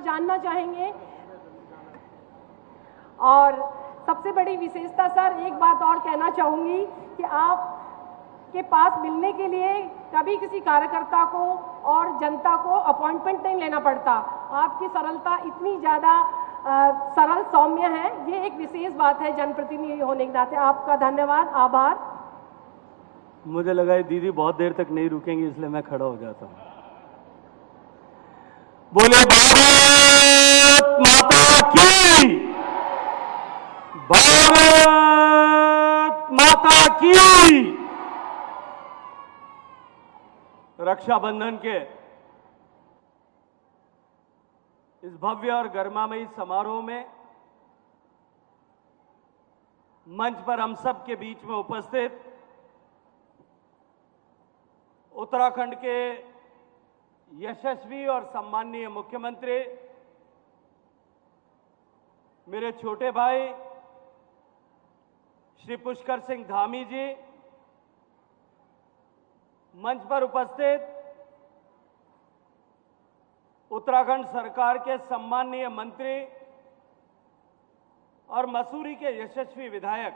Sir जानना चाहेंगे। और सबसे बड़ी विशेषता सर, एक बात और कहना चाहूँगी कि आप के पास मिलने के लिए कभी किसी कार्यकर्ता को और जनता को अपॉइंटमेंट नहीं लेना पड़ता। आपकी सरलता इतनी ज़्यादा सरल सौम्य है, ये एक विशेष बात है जनप्रतिनिधि होने के नाते। आपका धन्यवाद, आभार। मुझे लगा ये दीदी बहुत देर तक नहीं रुकेंगी, इसलिए मैं खड़ा हो जाता हूँ। बोले भारत माता की, भारत माता की। रक्षाबंधन के इस भव्य और गरिमामयी समारोह में मंच पर हम सब के बीच में उपस्थित उत्तराखंड के यशस्वी और सम्माननीय मुख्यमंत्री, मेरे छोटे भाई श्री पुष्कर सिंह धामी जी, मंच पर उपस्थित उत्तराखंड सरकार के सम्माननीय मंत्री और मसूरी के यशस्वी विधायक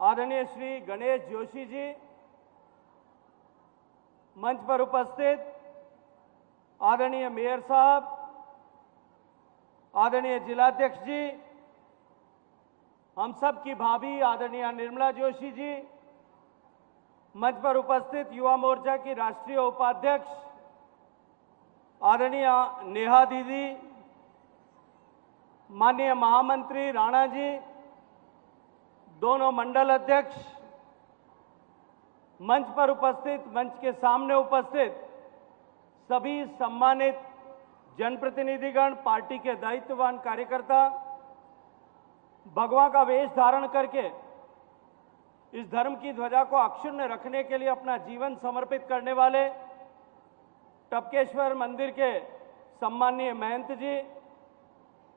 आदरणीय श्री गणेश जोशी जी, मंच पर उपस्थित आदरणीय मेयर साहब, आदरणीय जिलाध्यक्ष जी, हम सब की भाभी आदरणीय निर्मला जोशी जी, मंच पर उपस्थित युवा मोर्चा की राष्ट्रीय उपाध्यक्ष आदरणीय नेहा दीदी, माननीय महामंत्री राणा जी, दोनों मंडल अध्यक्ष, मंच पर उपस्थित, मंच के सामने उपस्थित सभी सम्मानित जनप्रतिनिधिगण, पार्टी के दायित्ववान कार्यकर्ता, भगवा का वेश धारण करके इस धर्म की ध्वजा को अक्षुण्ण रखने के लिए अपना जीवन समर्पित करने वाले टपकेश्वर मंदिर के सम्माननीय महंत जी,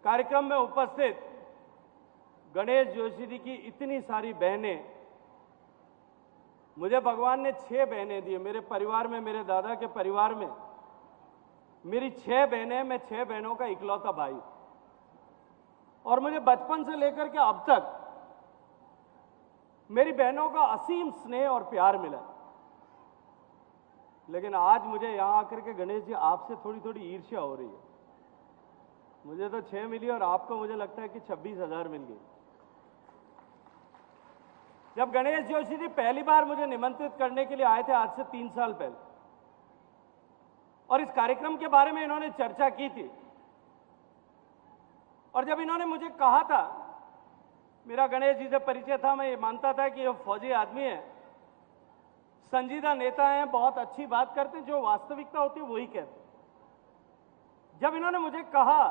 कार्यक्रम में उपस्थित गणेश जोशी जी की इतनी सारी बहनें। मुझे भगवान ने 6 बहनें दी। मेरे परिवार में, मेरे दादा के परिवार में मेरी 6 बहनें, मैं 6 बहनों का इकलौता भाई, और मुझे बचपन से लेकर के अब तक मेरी बहनों का असीम स्नेह और प्यार मिला। लेकिन आज मुझे यहां आकर के गणेश जी आपसे थोड़ी थोड़ी ईर्ष्या हो रही है। मुझे तो 6 मिली और आपको मुझे लगता है कि 26,000 मिल गई। जब गणेश जोशी जी पहली बार मुझे निमंत्रित करने के लिए आए थे, आज से 3 साल पहले, और इस कार्यक्रम के बारे में इन्होंने चर्चा की थी, और जब इन्होंने मुझे कहा था, मेरा गणेश जी से परिचय था, मैं ये मानता था कि ये फौजी आदमी है, संजीदा नेता हैं, बहुत अच्छी बात करते हैं, जो वास्तविकता होती है वही कहते हैं। जब इन्होंने मुझे कहा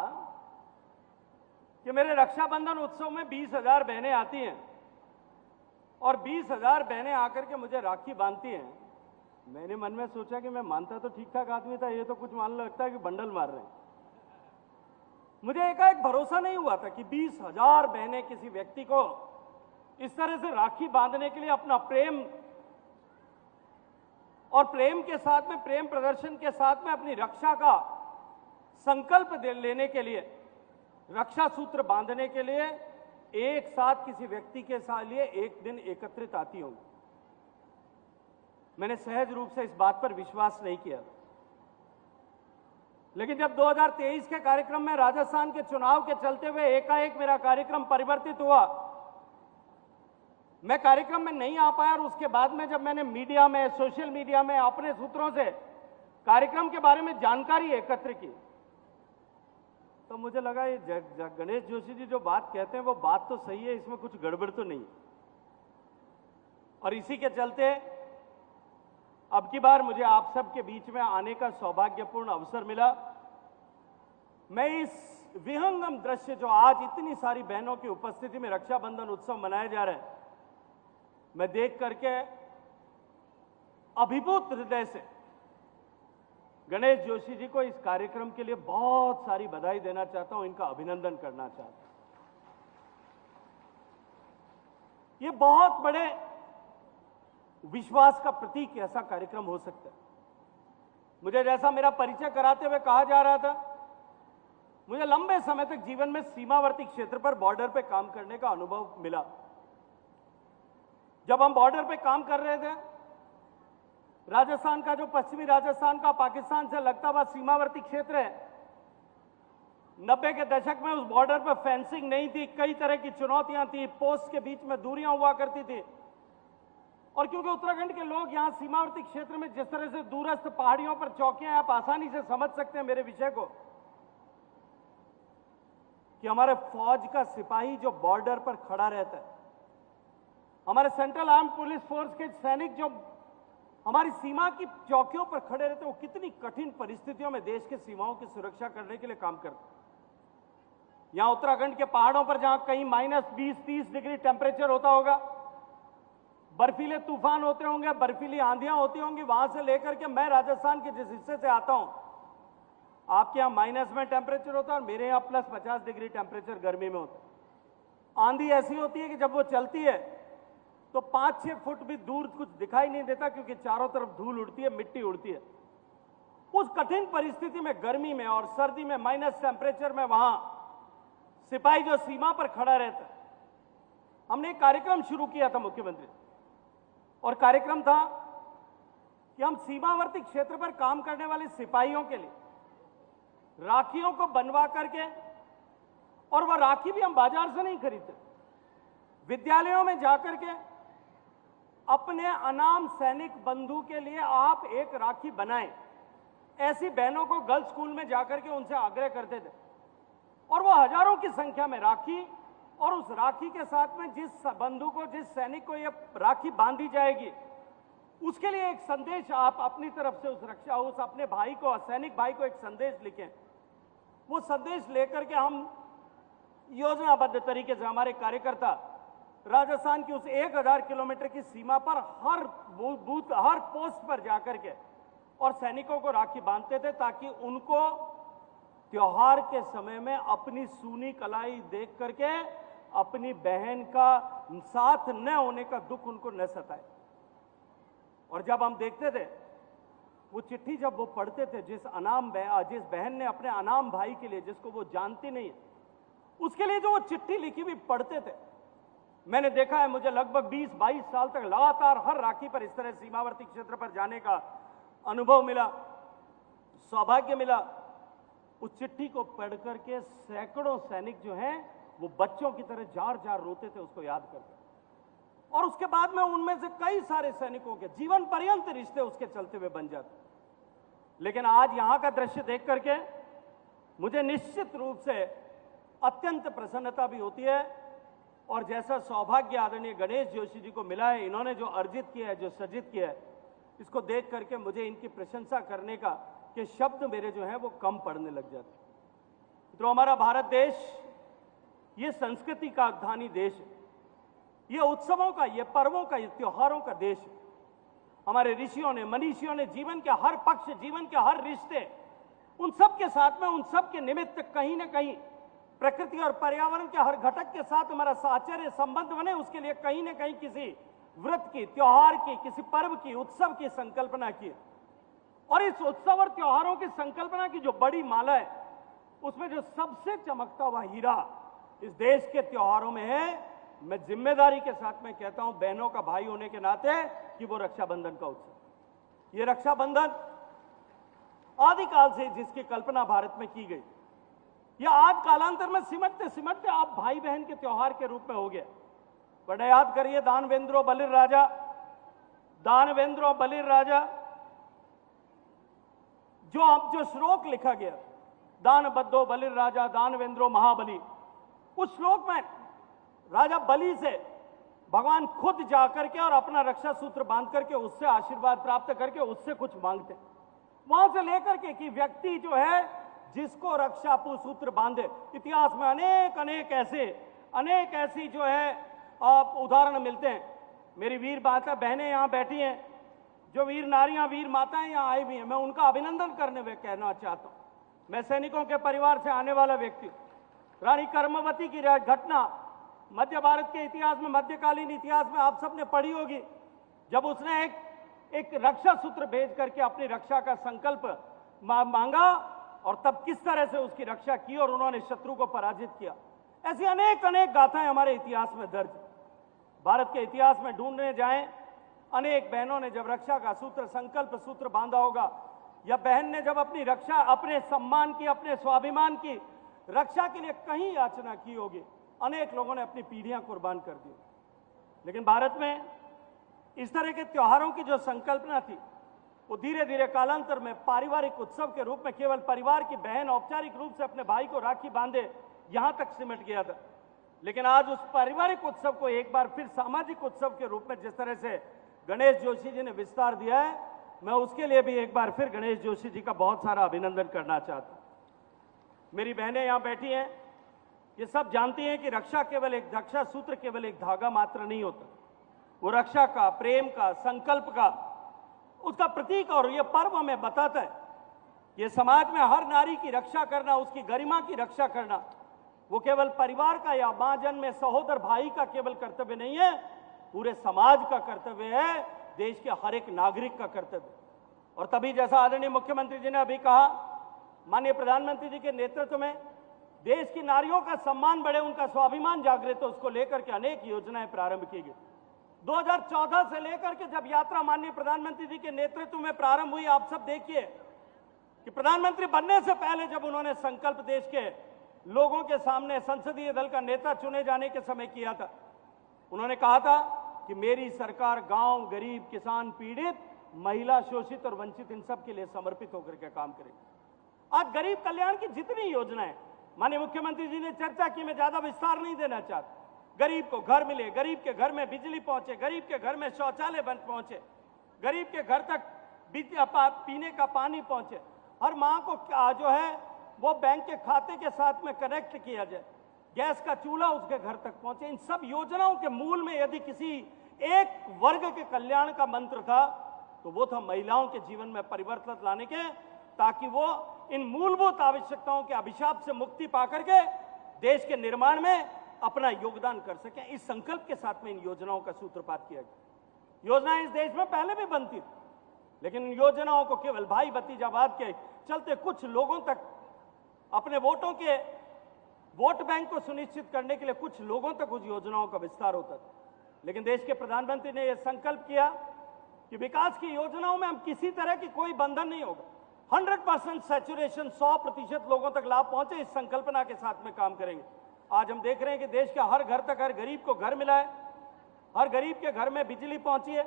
कि मेरे रक्षाबंधन उत्सव में 20,000 बहनें आती हैं और 20,000 बहनें आकर के मुझे राखी बांधती हैं, मैंने मन में सोचा कि मैं मानता तो ठीक ठाक आदमी था, ये तो कुछ मानने लगता है कि बंडल मार रहे हैं। मुझे एकाएक भरोसा नहीं हुआ था कि 20,000 बहनें किसी व्यक्ति को इस तरह से राखी बांधने के लिए अपना प्रेम, और प्रेम के साथ में, प्रेम प्रदर्शन के साथ में अपनी रक्षा का संकल्प लेने के लिए, रक्षा सूत्र बांधने के लिए एक साथ किसी व्यक्ति के साथ लिए एक दिन एकत्रित आती होंगी। मैंने सहज रूप से इस बात पर विश्वास नहीं किया। लेकिन जब 2023 के कार्यक्रम में राजस्थान के चुनाव के चलते हुए एकाएक मेरा कार्यक्रम परिवर्तित हुआ, मैं कार्यक्रम में नहीं आ पाया, और उसके बाद में जब मैंने मीडिया में, सोशल मीडिया में अपने सूत्रों से कार्यक्रम के बारे में जानकारी एकत्र की, तो मुझे लगा ये गणेश जोशी जी जो बात कहते हैं वो बात तो सही है, इसमें कुछ गड़बड़ तो नहीं। और इसी के चलते अब की बार मुझे आप सब के बीच में आने का सौभाग्यपूर्ण अवसर मिला। मैं इस विहंगम दृश्य, जो आज इतनी सारी बहनों की उपस्थिति में रक्षाबंधन उत्सव मनाया जा रहा है, मैं देख करके अभिभूत हृदय से गणेश जोशी जी को इस कार्यक्रम के लिए बहुत सारी बधाई देना चाहता हूं, इनका अभिनंदन करना चाहता हूं। ये बहुत बड़े विश्वास का प्रतीक ऐसा कार्यक्रम हो सकता है। मुझे जैसा मेरा परिचय कराते हुए कहा जा रहा था, मुझे लंबे समय तक जीवन में सीमावर्ती क्षेत्र पर बॉर्डर पे काम करने का अनुभव मिला। जब हम बॉर्डर पे काम कर रहे थे, राजस्थान का जो पश्चिमी राजस्थान का पाकिस्तान से लगता हुआ सीमावर्ती क्षेत्र है, 90 के दशक में उस बॉर्डर पर फेंसिंग नहीं थी, कई तरह की चुनौतियां थी, पोस्ट के बीच में दूरियां हुआ करती थी। और क्योंकि उत्तराखंड के लोग यहां सीमावर्ती क्षेत्र में जिस तरह से दूरस्थ पहाड़ियों पर चौकियां, आप आसानी से समझ सकते हैं मेरे विषय को, कि हमारे फौज का सिपाही जो बॉर्डर पर खड़ा रहता है, हमारे सेंट्रल आर्म पुलिस फोर्स के सैनिक जो हमारी सीमा की चौकियों पर खड़े रहते हैं, वो कितनी कठिन परिस्थितियों में देश के सीमाओं की सुरक्षा करने के लिए काम करते हैं। यहां उत्तराखंड के पहाड़ों पर जहां कहीं -20-30 डिग्री टेम्परेचर होता होगा, बर्फीले तूफान होते होंगे, बर्फीली आंधियां होती होंगी, वहां से लेकर के मैं राजस्थान के जिस हिस्से से आता हूं, आपके यहां माइनस में टेम्परेचर होता है और मेरे यहां +50 डिग्री टेम्परेचर गर्मी में होता है। आंधी ऐसी होती है कि जब वो चलती है तो 5-6 फुट भी दूर कुछ दिखाई नहीं देता, क्योंकि चारों तरफ धूल उड़ती है, मिट्टी उड़ती है। उस कठिन परिस्थिति में, गर्मी में और सर्दी में, माइनस टेम्परेचर में, वहां सिपाही जो सीमा पर खड़ा रहता है, हमने एक कार्यक्रम शुरू किया था मुख्यमंत्री, और कार्यक्रम था कि हम सीमावर्ती क्षेत्र पर काम करने वाले सिपाहियों के लिए राखियों को बनवा करके, और वह राखी भी हम बाजार से नहीं खरीदते, विद्यालयों में जाकर के अपने अनाम सैनिक बंधु के लिए आप एक राखी बनाएं। ऐसी बहनों को गर्ल्स स्कूल में जाकर के उनसे आग्रह करते थे, और वो हजारों की संख्या में राखी, और उस राखी के साथ में जिस बंधु को, जिस सैनिक को ये राखी बांधी जाएगी, उसके लिए एक संदेश आप अपनी तरफ से उस अपने भाई को, सैनिक भाई को एक संदेश लिखें। वो संदेश लेकर के हम योजनाबद्ध तरीके से हमारे कार्यकर्ता राजस्थान की उस 1000 किलोमीटर की सीमा पर हर बूथ, हर पोस्ट पर जाकर के और सैनिकों को राखी बांधते थे, ताकि उनको त्योहार के समय में अपनी सूनी कलाई देख करके अपनी बहन का साथ न होने का दुख उनको न सताए। और जब हम देखते थे वो चिट्ठी, जब वो पढ़ते थे, जिस बहन ने अपने अनाम भाई के लिए, जिसको वो जानती नहीं है, उसके लिए जो वो चिट्ठी लिखी हुई पढ़ते थे, मैंने देखा है, मुझे लगभग 20-22 साल तक लगातार हर राखी पर इस तरह सीमावर्ती क्षेत्र पर जाने का अनुभव मिला, सौभाग्य मिला। उस चिट्ठी को पढ़ करके सैकड़ों सैनिक जो हैं वो बच्चों की तरह जार जार रोते थे उसको याद करके, और उसके बाद में उनमें से कई सारे सैनिकों के जीवन पर्यंत रिश्ते उसके चलते हुए बन जाते। लेकिन आज यहां का दृश्य देख करके मुझे निश्चित रूप से अत्यंत प्रसन्नता भी होती है, और जैसा सौभाग्य आदरणीय गणेश जोशी जी को मिला है, इन्होंने जो अर्जित किया है, जो सृजित किया है, इसको देख करके मुझे इनकी प्रशंसा करने का के शब्द मेरे जो हैं वो कम पड़ने लग जाते। तो हमारा भारत देश ये संस्कृति का धानी देश है, ये उत्सवों का, ये पर्वों का, ये त्योहारों का देश है। हमारे ऋषियों ने, मनीषियों ने जीवन के हर पक्ष, जीवन के हर रिश्ते, उन सब के साथ में, उन सब के निमित्त कहीं ना कहीं प्रकृति और पर्यावरण के हर घटक के साथ हमारा साहचर्य संबंध बने, उसके लिए कहीं ना कहीं किसी व्रत की, त्योहार की, किसी पर्व की, उत्सव की संकल्पना की। और इस उत्सव और त्योहारों की संकल्पना की जो बड़ी माला है, उसमें जो सबसे चमकता हुआ हीरा इस देश के त्योहारों में है, मैं जिम्मेदारी के साथ में कहता हूं, बहनों का भाई होने के नाते, कि वो रक्षाबंधन का उत्सव। ये रक्षाबंधन आदिकाल से जिसकी कल्पना भारत में की गई, यह आज कालांतर में सिमटते सिमटते आप भाई बहन के त्योहार के रूप में हो गया। बड़ा याद करिए, दानवेंद्रो बलिर राजा, दानवेंद्रो बलिर राजा, जो श्लोक लिखा गया, दान बद्धो बलिर राजा दानवेंद्रो महाबली, उस श्लोक में राजा बलि से भगवान खुद जाकर के और अपना रक्षा सूत्र बांध करके उससे आशीर्वाद प्राप्त करके उससे कुछ मांगते, वहां से लेकर के कि व्यक्ति जो है जिसको रक्षा सूत्र बांधे, इतिहास में अनेक ऐसी जो है उदाहरण मिलते हैं। मेरी वीर माता बहनें यहाँ बैठी हैं, जो वीर नारियां, वीर माताएं यहाँ आई हुई हैं, मैं उनका अभिनंदन करने हुए कहना चाहता हूँ। मैं सैनिकों के परिवार से आने वाला व्यक्ति, रानी कर्मवती की घटना मध्य भारत के इतिहास में, मध्यकालीन इतिहास में आप सबने पढ़ी होगी, जब उसने एक रक्षा सूत्र भेज करके अपनी रक्षा का संकल्प मांगा और तब किस तरह से उसकी रक्षा की और उन्होंने शत्रु को पराजित किया। ऐसी अनेक अनेक गाथाएं हमारे इतिहास में दर्ज। भारत के इतिहास में ढूंढने जाएं, अनेक बहनों ने जब रक्षा का सूत्र, संकल्प सूत्र बांधा होगा, या बहन ने जब अपनी रक्षा, अपने सम्मान की, अपने स्वाभिमान की रक्षा के लिए कहीं याचना की होगी, अनेक लोगों ने अपनी पीढ़ियां कुर्बान कर दी। लेकिन भारत में इस तरह के त्योहारों की जो संकल्पना थी वो धीरे धीरे कालांतर में पारिवारिक उत्सव के रूप में केवल परिवार की बहन औपचारिक रूप से अपने भाई को राखी बांधे यहां तक सिमट गया था। लेकिन आज उस पारिवारिक उत्सव को एक बार फिर सामाजिक उत्सव के रूप में जिस तरह से गणेश जोशी जी ने विस्तार दिया है, मैं उसके लिए भी एक बार फिर गणेश जोशी जी का बहुत सारा अभिनंदन करना चाहता हूं। मेरी बहनें यहां बैठी हैं, ये सब जानती हैं कि रक्षा केवल एक, रक्षा सूत्र केवल एक धागा मात्र नहीं होता, वो रक्षा का, प्रेम का, संकल्प का, उसका प्रतीक। और ये पर्व हमें बताता है ये समाज में हर नारी की रक्षा करना, उसकी गरिमा की रक्षा करना, वो केवल परिवार का या मां जन्म में सहोदर भाई का केवल कर्तव्य नहीं है, पूरे समाज का कर्तव्य है, देश के हर एक नागरिक का कर्तव्य। और तभी जैसा आदरणीय मुख्यमंत्री जी ने अभी कहा, माननीय प्रधानमंत्री जी के नेतृत्व में देश की नारियों का सम्मान बढ़े, उनका स्वाभिमान जागृत हो, उसको लेकर के अनेक योजनाएं प्रारंभ की गई। 2014 से लेकर के जब यात्रा माननीय प्रधानमंत्री जी के नेतृत्व में प्रारंभ हुई, आप सब देखिए कि प्रधानमंत्री बनने से पहले जब उन्होंने संकल्प देश के लोगों के सामने संसदीय दल का नेता चुने जाने के समय किया था, उन्होंने कहा था कि मेरी सरकार गांव, गरीब, किसान, पीड़ित, महिला, शोषित और वंचित इन सब के लिए समर्पित होकर के काम करेगी। आज गरीब कल्याण की जितनी योजनाएं माननीय मुख्यमंत्री जी ने चर्चा की, मैं ज्यादा विस्तार नहीं देना चाहता। गरीब को घर मिले, गरीब के घर में बिजली पहुंचे, गरीब के घर में शौचालय बन पहुंचे, गरीब के घर तक पीने का पानी पहुंचे, हर मां को जो है वो बैंक के खाते के साथ में कनेक्ट किया जाए, गैस का चूल्हा उसके घर तक पहुंचे। इन सब योजनाओं के मूल में यदि किसी एक वर्ग के कल्याण का मंत्र था तो वो था महिलाओं के जीवन में परिवर्तन लाने के, ताकि वो इन मूलभूत आवश्यकताओं के अभिशाप से मुक्ति पाकर के देश के निर्माण में अपना योगदान कर सकें। इस संकल्प के साथ में इन योजनाओं का सूत्रपात किया गया। योजनाएं इस देश में पहले भी बनती थी, लेकिन इन योजनाओं को केवल भाई भतीजावाद के चलते कुछ लोगों तक, अपने वोटों के वोट बैंक को सुनिश्चित करने के लिए कुछ लोगों तक उस योजनाओं का विस्तार होता था। लेकिन देश के प्रधानमंत्री ने यह संकल्प किया कि विकास की योजनाओं में हम किसी तरह की कोई बंधन नहीं होगा, 100% सैचुरेशन, 100% लोगों तक लाभ पहुंचे, इस संकल्पना के साथ में काम करेंगे। आज हम देख रहे हैं कि देश के हर घर तक हर गरीब को घर मिला है, हर गरीब के घर में बिजली पहुंची है,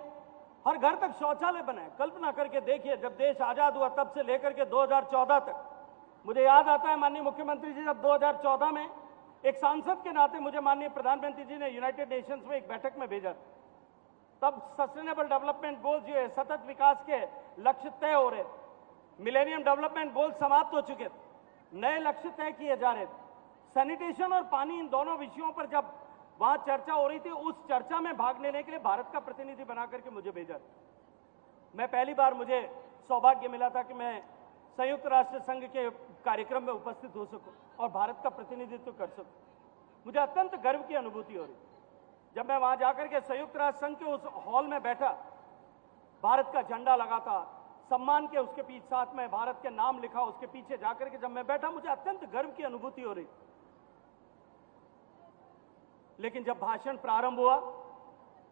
हर घर तक शौचालय बना है। कल्पना करके देखिए, जब देश आजाद हुआ तब से लेकर के 2014 तक, मुझे याद आता है माननीय मुख्यमंत्री जी जब 2014 में एक सांसद के नाते मुझे माननीय प्रधानमंत्री जी ने यूनाइटेड नेशंस में एक बैठक में भेजा, तब सस्टेनेबल डेवलपमेंट गोल जो है, सतत विकास के लक्ष्य तय हो रहे, मिलेनियम डेवलपमेंट गोल समाप्त हो चुके थे, नए लक्ष्य तय किए जा रहे थे। सैनिटेशन और पानी, इन दोनों विषयों पर जब वहां चर्चा हो रही थी, उस चर्चा में भाग लेने के लिए भारत का प्रतिनिधि बना करके मुझे भेजा। मैं पहली बार, मुझे सौभाग्य मिला था कि मैं संयुक्त राष्ट्र संघ के कार्यक्रम में उपस्थित हो सकूं और भारत का प्रतिनिधित्व कर सकूं। मुझे अत्यंत गर्व की अनुभूति हो रही जब मैं वहां जाकर के संयुक्त राष्ट्र संघ के उस हॉल में बैठा, भारत का झंडा लगा था, सम्मान के उसके पीछे साथ में भारत के नाम लिखा, उसके पीछे जाकर के जब मैं बैठा, मुझे अत्यंत गर्व की अनुभूति हो रही। लेकिन जब भाषण प्रारंभ हुआ,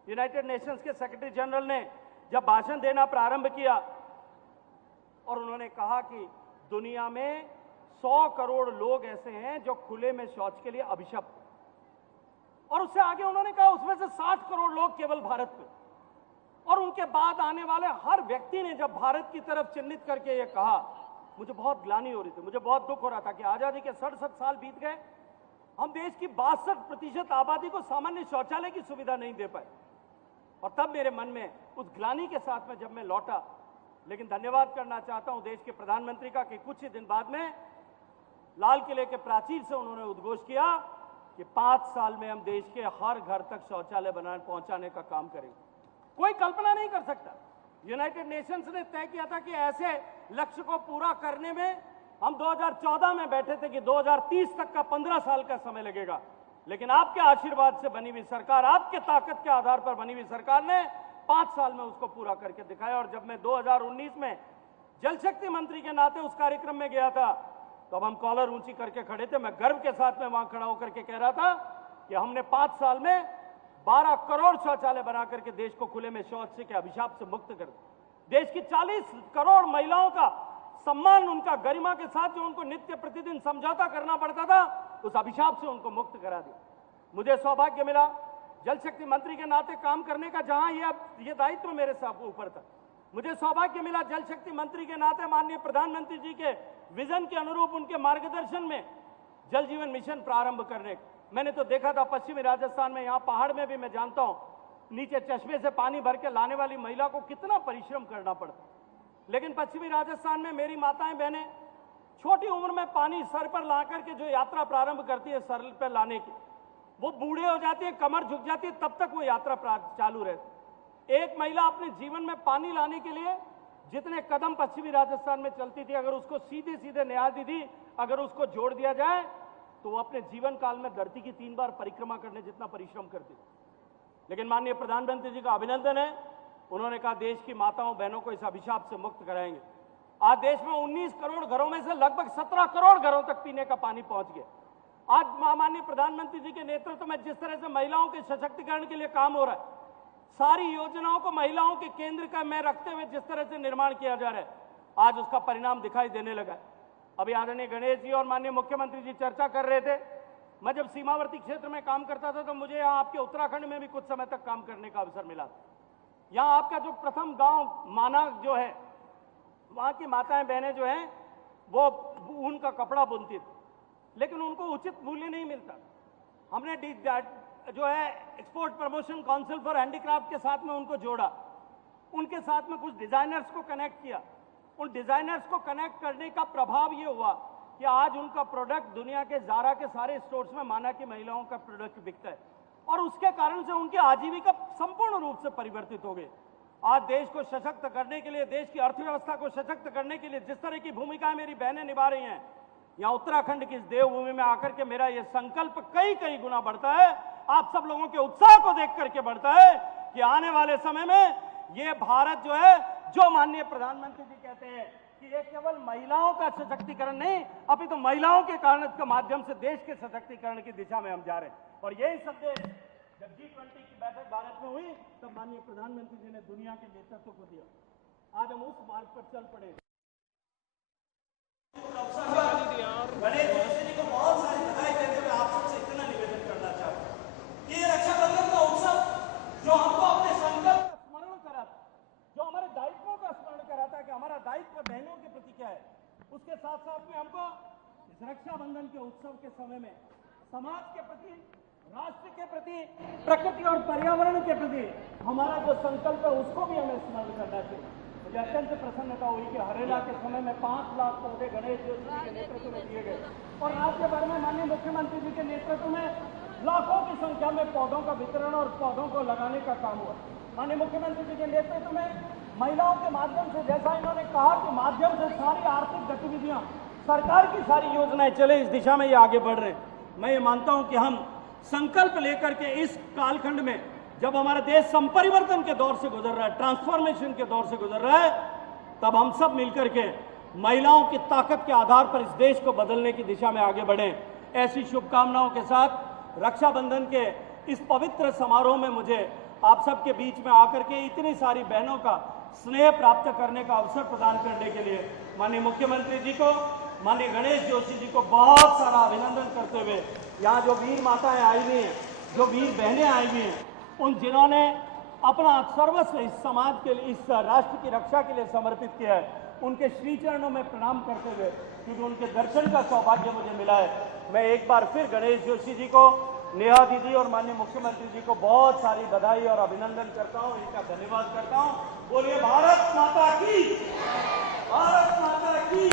यूनाइटेड नेशंस के सेक्रेटरी जनरल ने जब भाषण देना प्रारंभ किया और उन्होंने कहा कि दुनिया में 100 करोड़ लोग ऐसे हैं जो खुले में शौच के लिए अभिशप्त, और उससे आगे उन्होंने कहा उसमें से 60 करोड़ लोग केवल भारत में, और उनके बाद आने वाले हर व्यक्ति ने जब भारत की तरफ चिन्हित करके ये कहा, मुझे बहुत ग्लानि हो रही थी, मुझे बहुत दुख हो रहा था कि आजादी के 67 साल बीत गए, हम देश की 62% आबादी को सामान्य शौचालय की सुविधा नहीं दे पाए। और तब मेरे मन में उस ग्लानि के साथ में जब मैं लौटा, लेकिन धन्यवाद करना चाहता हूं देश के प्रधानमंत्री का कि कुछ ही दिन बाद में लाल किले के प्राचीर से उन्होंने उद्घोष किया कि 5 साल में हम देश के हर घर तक शौचालय पहुंचाने का काम करेंगे। कोई कल्पना नहीं कर सकता। यूनाइटेड नेशंस ने तय किया था कि ऐसे लक्ष्य को पूरा करने में हम 2014 में बैठे थे कि 2030 तक का 15 साल का समय लगेगा, लेकिन आपके आशीर्वाद से बनी हुई सरकार, आपके ताकत के आधार पर बनी हुई सरकार ने 5 साल में उसको पूरा करके दिखाया। और जब मैं 2019 में जल शक्ति मंत्री के नाते उस कार्यक्रम में गया था, तो अब हम कॉलर ऊंची करके खड़े थे। मैं गर्व के साथ में वहां खड़ा होकर के कह रहा था कि हमने 5 साल में 12 करोड़ शौचालय बना करके देश को खुले में शौच से के अभिशाप से मुक्त कर दिया। देश की 40 करोड़ महिलाओं का सम्मान, उनका गरिमा के साथ जो उनको नित्य प्रतिदिन समझौता करना पड़ता था, उस अभिशाप से उनको मुक्त करा दिया। मुझे सौभाग्य मिला जल शक्ति मंत्री के नाते काम करने का, जहां ये दायित्व मेरे साथ ऊपर था। मुझे सौभाग्य मिला जल शक्ति मंत्री के नाते माननीय प्रधानमंत्री जी के विजन के अनुरूप उनके मार्गदर्शन में जल जीवन मिशन प्रारंभ करने। मैंने तो देखा था पश्चिमी राजस्थान में, यहाँ पहाड़ में भी मैं जानता हूं, नीचे चश्मे से पानी भर के लाने वाली महिला को कितना परिश्रम करना पड़ता। लेकिन पश्चिमी राजस्थान में मेरी माताएं बहनें छोटी उम्र में पानी सर पर ला करके जो यात्रा प्रारंभ करती है सर पर लाने की, वो बूढ़े हो जाती है, कमर झुक जाती है, तब तक वो यात्रा चालू रहती। एक महिला अपने जीवन में पानी लाने के लिए जितने कदम पश्चिमी राजस्थान में चलती थी, अगर उसको सीधे सीधे न्याय दीदी अगर उसको जोड़ दिया जाए तो वो अपने जीवन काल में धरती की 3 बार परिक्रमा करने जितना परिश्रम करती थी। लेकिन माननीय प्रधानमंत्री जी का अभिनंदन है, उन्होंने कहा देश की माताओं बहनों को इस अभिशाप से मुक्त कराएंगे। आज देश में 19 करोड़ घरों में से लगभग 17 करोड़ घरों तक पीने का पानी पहुंच गया। आज माननीय प्रधानमंत्री जी के नेतृत्व में जिस तरह से महिलाओं के सशक्तिकरण के लिए काम हो रहा है, सारी योजनाओं को महिलाओं के केंद्र का में रखते हुए जिस तरह से निर्माण किया जा रहा है, आज उसका परिणाम दिखाई देने लगा है। अभी आदरणीय गणेश जी और माननीय मुख्यमंत्री जी चर्चा कर रहे थे। मैं जब सीमावर्ती क्षेत्र में काम करता था तो मुझे यहाँ आपके उत्तराखंड में भी कुछ समय तक काम करने का अवसर मिला। यहाँ आपका जो प्रथम गांव माना जो है, वहाँ की माताएं बहनें जो हैं वो ऊन का कपड़ा बुनती थी, लेकिन उनको उचित मूल्य नहीं मिलता। हमने जो है export promotion council for handicraft के साथ में उनको जोड़ा, उनके साथ में कुछ डिजाइनर्स को कनेक्ट किया। उन डिजाइनर्स को कनेक्ट करने का प्रभाव ये हुआ कि आज उनका प्रोडक्ट दुनिया के ज़ारा के सारे स्टोर्स में माना कि महिलाओं का प्रोडक्ट बिकता है, और उसके कारण से उनकी आजीविका संपूर्ण रूप से परिवर्तित हो गई। आज देश को सशक्त करने के लिए, देश की अर्थव्यवस्था को सशक्त करने के लिए जिस तरह की भूमिकाएं मेरी बहनें निभा रही हैं, यहाँ उत्तराखंड की इस देवभूमि में आकर के मेरा ये संकल्प कई गुना बढ़ता है। आप सब लोगों के उत्साह को देख करके बढ़ता है कि आने वाले समय में ये भारत जो है, जो माननीय प्रधानमंत्री जी कहते हैं कि ये केवल महिलाओं का सशक्तिकरण नहीं, अभी तो महिलाओं के कारण के माध्यम से देश के सशक्तिकरण की दिशा में हम जा रहे हैं। और यही संदेश जब G20 की बैठक भारत में हुई तब माननीय प्रधानमंत्री जी ने दुनिया के नेतृत्व को दिया। आज हम उस मार्ग पर चल पड़े। गणेश जोशी जी को बहुत सारी बधाई देते हुए आप सबसे इतना निवेदन करना चाहता हूं कि ये रक्षाबंधन का उत्सव जो हमको अपने संकल्प का स्मरण कराता, जो हमारे दायित्वों का स्मरण कराता है कि हमारा दायित्व बहनों के प्रति क्या है, उसके साथ साथ में हमको इस रक्षाबंधन के उत्सव के समय में समाज के प्रति, राष्ट्र के प्रति, प्रकृति और पर्यावरण के प्रति हमारा जो संकल्प है उसको भी हमें स्मरण करना चाहिए। मुझे अत्यंत प्रसन्नता हुई कि हरेला के समय में 5 लाख पौधे गणेश जोशी जी के नेतृत्व में दिए गए, और राज्य भर में माननीय मुख्यमंत्री जी के नेतृत्व में लाखों की संख्या में पौधों का वितरण और पौधों को लगाने का काम हुआ। माननीय मुख्यमंत्री जी के नेतृत्व में महिलाओं के माध्यम से, जैसा इन्होंने कहा कि माध्यम से सारी आर्थिक गतिविधियां, सरकार की सारी योजनाएं चले, इस दिशा में ये आगे बढ़ रहे हैं। मैं ये मानता हूं कि हम संकल्प लेकर के इस कालखंड में जब हमारा देश संपरिवर्तन के दौर से गुजर रहा है, ट्रांसफॉर्मेशन के दौर से गुजर रहा है, तब हम सब मिलकर के महिलाओं की ताकत के आधार पर इस देश को बदलने की दिशा में आगे बढ़ें। ऐसी शुभकामनाओं के साथ रक्षाबंधन के इस पवित्र समारोह में मुझे आप सबके बीच में आकर के इतनी सारी बहनों का स्नेह प्राप्त करने का अवसर प्रदान करने के लिए माननीय मुख्यमंत्री जी को, माननीय गणेश जोशी जी को बहुत सारा अभिनंदन करते हुए, यहाँ जो वीर माताएं आई हुई हैं, जो वीर बहनें आई हुई हैं, उन जिन्होंने अपना सर्वस्व इस समाज के लिए, इस राष्ट्र की रक्षा के लिए समर्पित किया है, उनके श्री चरणों में प्रणाम करते हुए, क्योंकि उनके दर्शन का सौभाग्य मुझे मिला है, मैं एक बार फिर गणेश जोशी जी को, नेहा दीदी और माननीय मुख्यमंत्री जी को बहुत सारी बधाई और अभिनंदन करता हूं, इनका धन्यवाद करता हूं। बोलिए भारत माता की, भारत माता की।